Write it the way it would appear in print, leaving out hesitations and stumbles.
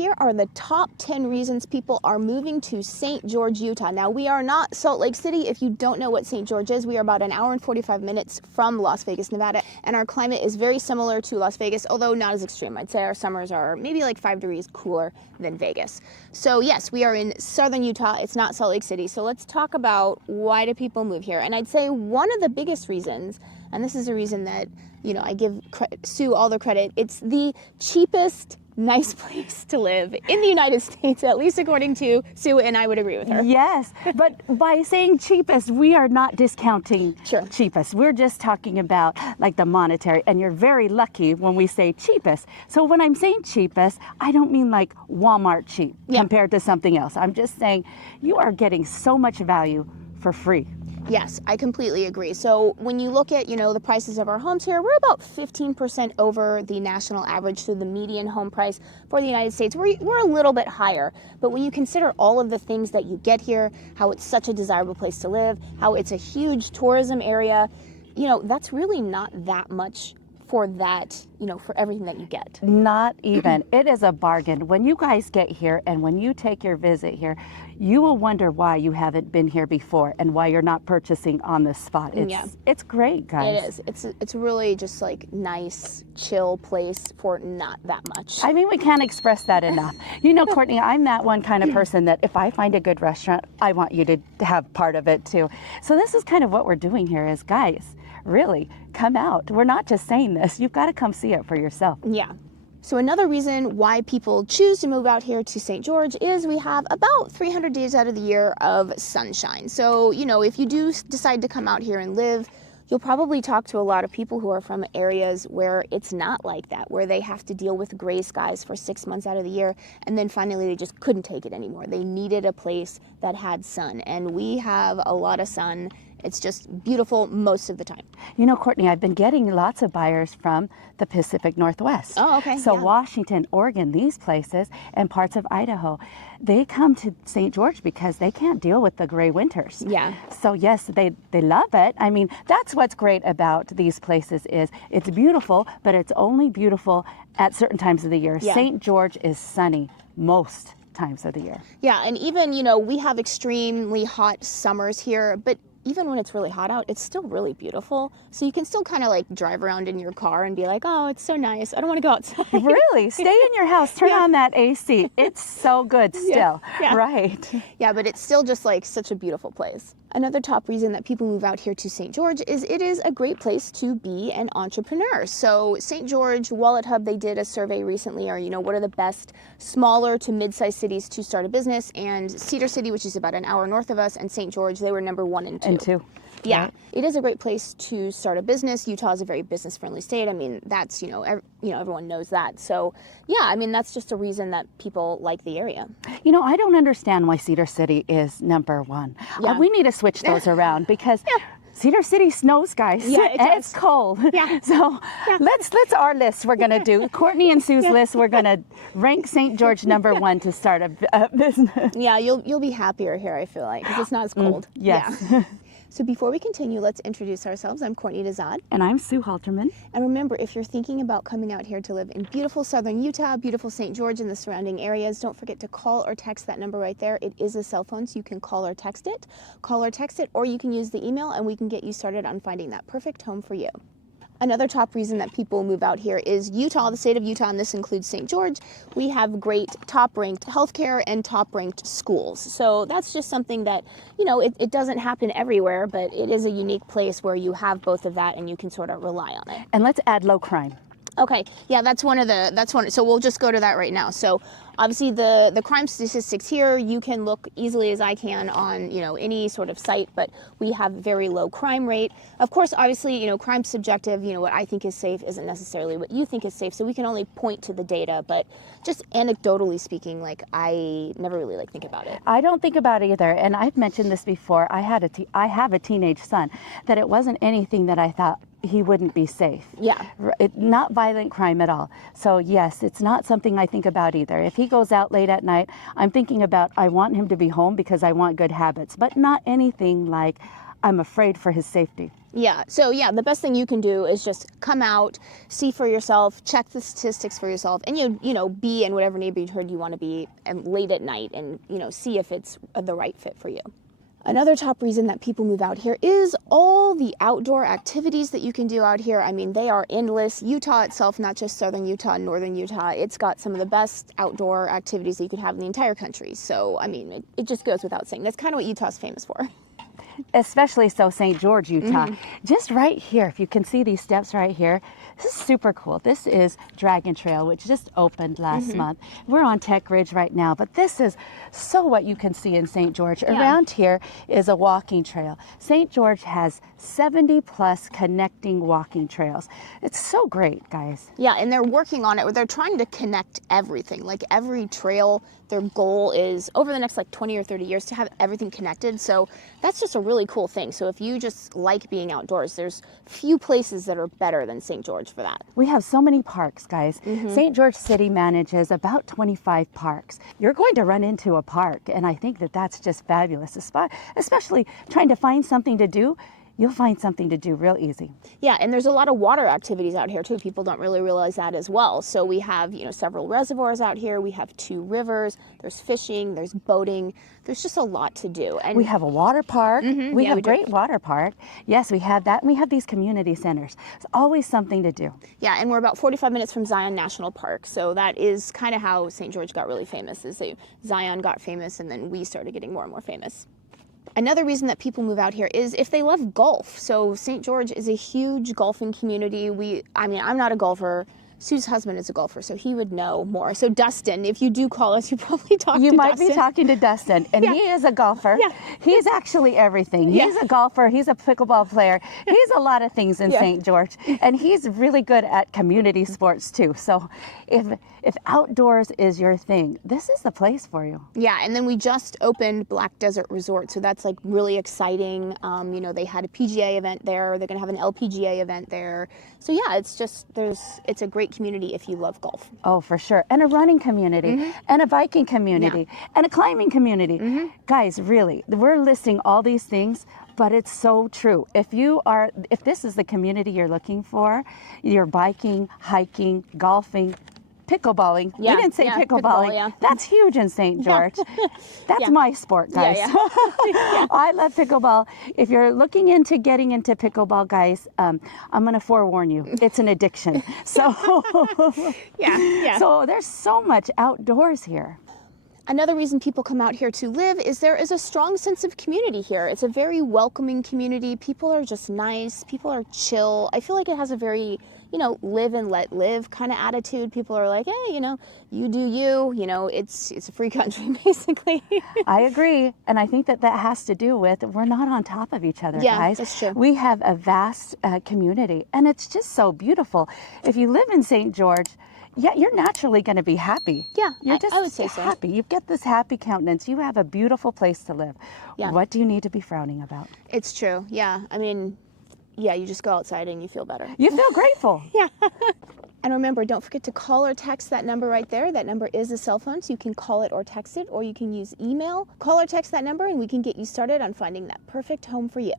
Here are the top 10 reasons people are moving to St. George, Utah. Now, we are not Salt Lake City. If you don't know what St. George is, we are about an hour and 45 minutes from Las Vegas, Nevada, and our climate is very similar to Las Vegas, although not as extreme. I'd say our summers are maybe like 5 degrees cooler than Vegas. So yes, we are in southern Utah. It's not Salt Lake City. So let's talk about why do people move here. And I'd say one of the biggest reasons, and this is a reason that, you know, I give Sue all the credit, it's the cheapest nice place to live in the United States, at least according to Sue, and I would agree with her. Yes, but by saying cheapest, we are not discounting cheapest. We're just talking about like the monetary, and you're very lucky when we say cheapest. So when I'm saying cheapest, I don't mean like Walmart cheap compared to something else. I'm just saying you are getting so much value for free. Yes, I completely agree. So when you look at, you know, the prices of our homes here, we're about 15% over the national average, so the median home price for the United States. We're a little bit higher, but when you consider all of the things that you get here, how it's such a desirable place to live, how it's a huge tourism area, you know, that's really not that much for that, you know, for everything that you get. Not even. It is a bargain. When you guys get here and when you take your visit here, you will wonder why you haven't been here before and why you're not purchasing on the spot. It's great, guys. It is. It's really just like nice, chill place for not that much. I mean, we can't express that enough. You know, Courtney, I'm that one kind of person that if I find a good restaurant, I want you to have part of it too. So this is kind of what we're doing here is, guys, really, come out. We're not just saying this. You've got to come see it for yourself. Yeah. So another reason why people choose to move out here to St. George is we have about 300 days out of the year of sunshine. So, you know, if you do decide to come out here and live, you'll probably talk to a lot of people who are from areas where it's not like that, where they have to deal with gray skies for 6 months out of the year, and then finally they just couldn't take it anymore. They needed a place that had sun, and we have a lot of sun. It's just beautiful most of the time. You know, Courtney, I've been getting lots of buyers from the Pacific Northwest. Oh, okay. So Washington, Oregon, these places, and parts of Idaho, they come to St. George because they can't deal with the gray winters. Yeah. So yes, they love it. I mean, that's what's great about these places is it's beautiful, but it's only beautiful at certain times of the year. Yeah. St. George is sunny most times of the year. Yeah, and even, you know, we have extremely hot summers here, but even when it's really hot out, it's still really beautiful. So you can still kind of like drive around in your car and be like, oh, it's so nice. I don't want to go outside. Really? Stay in your house. Turn on that AC. It's so good still. Yeah. Right. Yeah, but it's still just like such a beautiful place. Another top reason that people move out here to St. George is it is a great place to be an entrepreneur. So St. George, Wallet Hub, they did a survey recently, or, you know, what are the best smaller to mid-sized cities to start a business? And Cedar City, which is about an hour north of us, and St. George, they were number 1 and 2. And 2. Yeah, right. It is a great place to start a business. Utah is a very business-friendly state. I mean, that's, everyone knows that. So, yeah, I mean, that's just a reason that people like the area. You know, I don't understand why Cedar City is number 1. Yeah. We need to switch those around because Cedar City snows, guys. Yeah, it does. It's cold. Yeah. So let's our list we're going to do. Courtney and Sue's list, we're going to rank St. George number 1 to start a business. Yeah, you'll be happier here, I feel like, because it's not as cold. Yes. Yeah. So before we continue, let's introduce ourselves. I'm Courtney Dezad. And I'm Sue Halterman. And remember, if you're thinking about coming out here to live in beautiful southern Utah, beautiful St. George and the surrounding areas, don't forget to call or text that number right there. It is a cell phone, so you can call or text it. Call or text it, or you can use the email, and we can get you started on finding that perfect home for you. Another top reason that people move out here is Utah, the state of Utah, and this includes St. George. We have great top-ranked healthcare and top-ranked schools. So that's just something that, it doesn't happen everywhere, but it is a unique place where you have both of that and you can sort of rely on it. And let's add low crime. Okay, yeah, that's one. So we'll just go to that right now. So obviously the crime statistics here, you can look easily as I can on, any sort of site, but we have very low crime rate. Of course, obviously, crime's subjective. What I think is safe isn't necessarily what you think is safe. So we can only point to the data, but just anecdotally speaking, I never really think about it. I don't think about it either. And I've mentioned this before. I have a teenage son, that it wasn't anything that I thought he wouldn't be safe. Yeah. Not violent crime at all. So yes, it's not something I think about either. If he goes out late at night, I'm thinking about I want him to be home because I want good habits, but not anything like I'm afraid for his safety. Yeah, so yeah, the best thing you can do is just come out, see for yourself, check the statistics for yourself, and you know, be in whatever neighborhood you want to be and late at night, and you know, see if it's the right fit for you. Another top reason that people move out here is all the outdoor activities that you can do out here. I mean, they are endless. Utah itself, not just southern Utah, northern Utah, it's got some of the best outdoor activities that you could have in the entire country. So, I mean, it just goes without saying. That's kind of what Utah's famous for. Especially so St. George, Utah. Just right here, if you can see these steps right here, this is super cool. This is Dragon Trail, which just opened last month. We're on Tech Ridge right now, but this is so what you can see in St. George. Yeah. Around here is a walking trail. St. George has 70 plus connecting walking trails. It's so great, guys. Yeah, and they're working on it. They're trying to connect everything. Like every trail, their goal is over the next like 20 or 30 years to have everything connected. So that's just a really cool thing. So if you just like being outdoors, there's few places that are better than St. George for that. We have so many parks, guys. St. George City manages about 25 parks. You're going to run into a park, and I think that that's just fabulous, especially trying to find something to do. You'll find something to do real easy. Yeah, and there's a lot of water activities out here too. People don't really realize that as well. So we have, you know, several reservoirs out here. We have 2 rivers. There's fishing. There's boating. There's just a lot to do. And we have a water park. We have we a great water park. Yes, we have that. And we have these community centers. It's always something to do. Yeah, and we're about 45 minutes from Zion National Park. So that is kind of how St. George got really famous. Zion got famous, and then we started getting more and more famous. Another reason that people move out here is if they love golf. So St. George is a huge golfing community. I mean, I'm not a golfer. Sue's husband is a golfer, so he would know more. So Dustin, if you do call us, you probably talk to Dustin. You might be talking to Dustin, and he is a golfer. Yeah. He's actually everything. He's a golfer. He's a pickleball player. He's a lot of things in St. George, and he's really good at community sports too. So if outdoors is your thing, this is the place for you. Yeah, and then we just opened Black Desert Resort, so that's like really exciting. You know, they had a PGA event there. They're gonna have an LPGA event there. So yeah, it's a great community if you love golf. Oh, for sure. And a running community, and a biking community, and a climbing community. Guys, really, we're listing all these things, but it's so true. If this is the community you're looking for, you're biking, hiking, golfing, pickleballing. Yeah, we didn't say yeah, pickleballing. pickleball, yeah. That's huge in St. George. That's my sport, guys. Yeah. I love pickleball. If you're looking into getting into pickleball, guys, I'm going to forewarn you. It's an addiction. So, So there's so much outdoors here. Another reason people come out here to live is there is a strong sense of community here. It's a very welcoming community. People are just nice. People are chill. I feel like it has a very, you know, live and let live kind of attitude. People are like, hey, you know, you do you. You know, it's a free country, basically. I agree. And I think that has to do with we're not on top of each other, guys. Yeah, that's true. We have a vast community, and it's just so beautiful. If you live in St. George, you're naturally going to be happy. Yeah, you're just I would say so. happy. You get this happy countenance. You have a beautiful place to live. Yeah. What do you need to be frowning about? It's true. Yeah, I mean, yeah, you just go outside and you feel better. You feel grateful. Yeah. And remember, don't forget to call or text that number right there. That number is a cell phone, so you can call it or text it, or you can use email. Call or text that number, and we can get you started on finding that perfect home for you.